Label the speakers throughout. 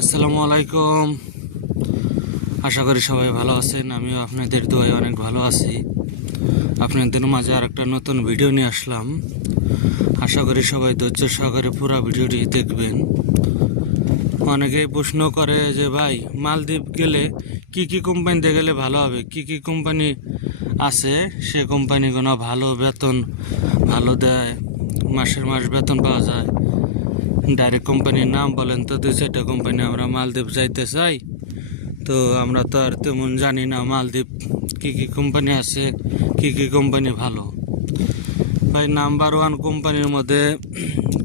Speaker 1: আসসালামু আলাইকুম। আশা করি সবাই ভালো আছেন। আমিও আপনাদের দোয়ায় অনেক ভালো আছি। আপনাদের মাঝে আর একটা নতুন ভিডিও নিয়ে আসলাম। আশা করি সবাই ধৈর্য সহকারে পুরো ভিডিওটি দেখবেন। অনেকেই প্রশ্ন করে যে, ভাই, মালদ্বীপ গেলে কি কি কোম্পানিতে গেলে ভালো হবে? কি কি কোম্পানি আছে? সে কোম্পানিগুলো ভালো বেতন ভালো দেয়। মাসের মাস বেতন পাওয়া যায়। ডাইরেক্ট কোম্পানির নাম বলেন তো, দুই চারটা কোম্পানি আমরা মালদ্বীপ যাইতে চাই। তো আমরা তো আর তেমন জানি না মালদ্বীপ কী কী কোম্পানি আছে, কী কী কোম্পানি ভালো। ভাই নাম্বার ওয়ান কোম্পানির মধ্যে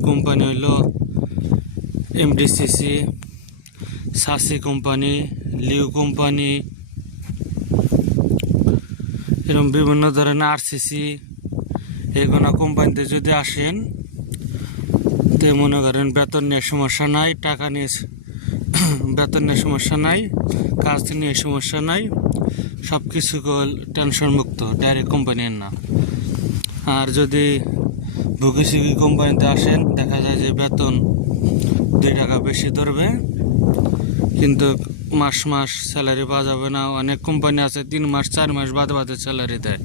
Speaker 1: কোম্পানি হইল এমডিসিসি সাসি কোম্পানি লিউ কোম্পানি এরকম বিভিন্ন ধরনের আরসিসি এগুলো কোম্পানিতে যদি আসেন তে মনে করেন, বেতন নিয়ে সমস্যা নাই, টাকা নিয়ে বেতন নিয়ে সমস্যা নাই, কাজ নিয়ে সমস্যা নাই সব কিছু টেনশন মুক্ত ডাইরেক্ট কোম্পানির না। আর যদি ভুগি সুগি কোম্পানিতে আসেন, দেখা যায় যে বেতন দুই টাকা বেশি ধরবে, কিন্তু মাস মাস স্যালারি পাওয়া যাবে না। অনেক কোম্পানি আছে, তিন মাস, চার মাস বাদে বাদে স্যালারি দেয়।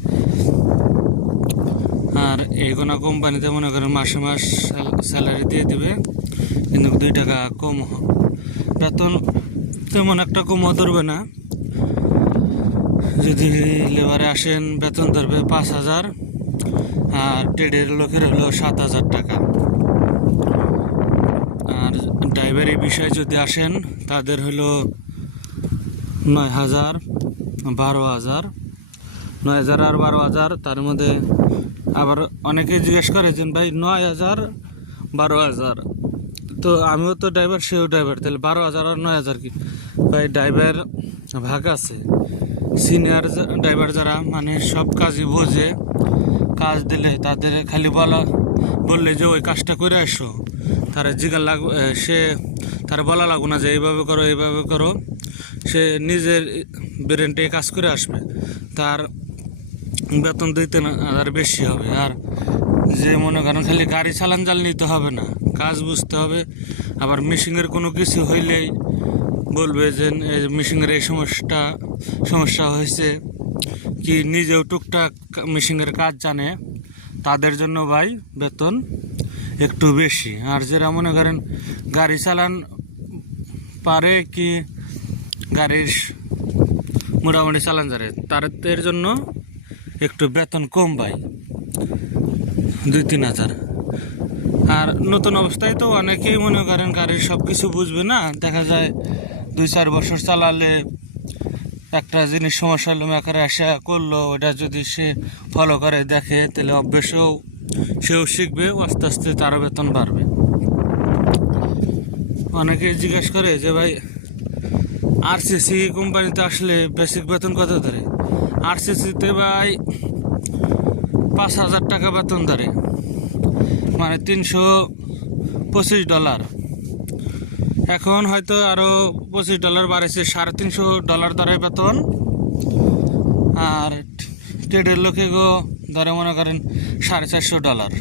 Speaker 1: আর এই কোনো কোম্পানিতে মনে করেন মাসে মাস স্যালারি দিয়ে দিবে, কিন্তু দুই টাকা কম বেতন তেমন একটা কমও ধরবে না। যদি লেবারে আসেন, বেতন ধরবে পাঁচ হাজার, আর ট্রেডের লোকের হলো সাত হাজার টাকা। আর ড্রাইভারের বিষয়ে যদি আসেন, তাদের হলো নয় হাজার, বারো হাজার নয় হাজার আর বারো হাজার, তার মধ্যে আবার অনেকে জিজ্ঞেস করে যে, ভাই, নয় হাজার বারো হাজার? তো আমিও তো ড্রাইভার সেও ড্রাইভার তাহলে বারো হাজার আর নয় হাজার কি? ভাই ড্রাইভার ভাগ আছে। সিনিয়র ড্রাইভার যারা মানে সব কাজই বোঝে। কাজ দিলে তাদের খালি বলা, বললে যে, ওই কাজটা করে আসো। তারা জিগার লাগ সে, তারা বলা লাগো না যে, এইভাবে করো এইভাবে করো। সে নিজের ব্রেনটে কাজ করে আসবে। তার বেতন দুই তিন হাজার বেশি হবে। আর যে মনে করেন খালি গাড়ি চালান জাল নিতে হবে না, কাজ বুঝতে হবে। আবার মেশিনের কোনো কিছু হইলেই বলবে যে মেশিনের এই সমস্যা সমস্যা হয়েছে। কি নিজেও টুকটাক মেশিনের কাজ জানে, তাদের জন্য ভাই বেতন একটু বেশি। আর যারা মনে করেন গাড়ি চালান পারে কি গাড়ির মোটামুটি চালান যারে তাদের জন্য একটু বেতন কম পাই। দুই, তিন হাজার। আর নতুন অবস্থায় তো অনেকেই মনে করেন গাড়ির সব কিছু বুঝবে না। দেখা যায় দুই, চার বছর চালালে একটা জিনিস সমস্যা হলো, মেকারে আসা করল ওটা যদি সে ফলো করে, দেখে, তাহলে অভ্যেসও সেও শিখবে, আস্তে আস্তে তারও বেতন বাড়বে। অনেকে জিজ্ঞেস করে যে, ভাই আরসিসি কোম্পানিতে আসলে বেসিক বেতন কত ধরে? আরসিসিতে ভাই পাঁচ হাজার টাকা বেতন ধরে। মানে তিনশো পঁচিশ ডলার। এখন হয়তো আরও পঁচিশ ডলার বাড়েছে, সাড়ে তিনশো ডলার ধরে বেতন। আর ট্রেডের লোকে গো ধরে মনে করেন সাড়ে চারশো ডলার।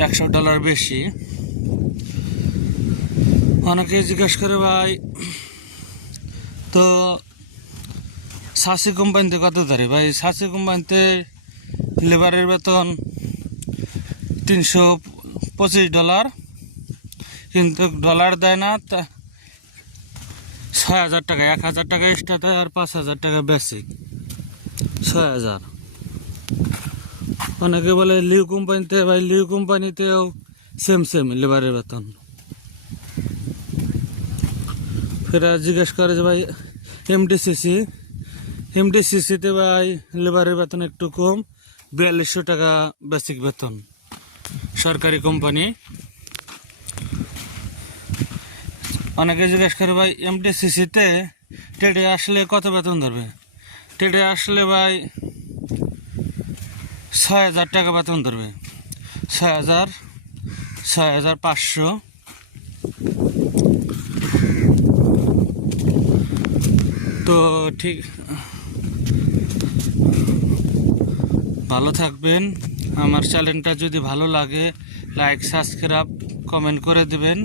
Speaker 1: একশো ডলার বেশি। অনেকে জিজ্ঞেস করে ভাই, তো সাসি কোম্পানিতে কত ধরে ভাই, সাসি কোম্পানিতে লেবারের বেতন তিনশো পঁচিশ ডলার, কিন্তু ডলার দেয় না, তা ছয় হাজার টাকা, এক হাজার টাকা এক্সট্রা দেয় আর পাঁচ হাজার টাকা বেসিক ছয় হাজার। অনেকে বলে লিউ কোম্পানিতে, ভাই, লিউ কোম্পানিতেও সেম সেম লেবারের বেতন। ফেরা জিজ্ঞেস করে যে ভাই এমডিসিসি এমডিসিসিতে ভাই লেবারের বেতন একটু কম, বিয়াল্লিশশো টাকা বেসিক বেতন। সরকারি কোম্পানি অনেকে জিজ্ঞেস করে ভাই এমডিসিসিতে ট্রেডে আসলে কত বেতন ধরবে? ট্রেডে আসলে ভাই ছয় হাজার টাকা বেতন ধরবে। ছয় হাজার ছয় হাজার পাঁচশো। তো ঠিক ভালো থাকবেন। আমার চ্যানেলটা যদি ভালো লাগে লাইক সাবস্ক্রাইব কমেন্ট করে দেবেন।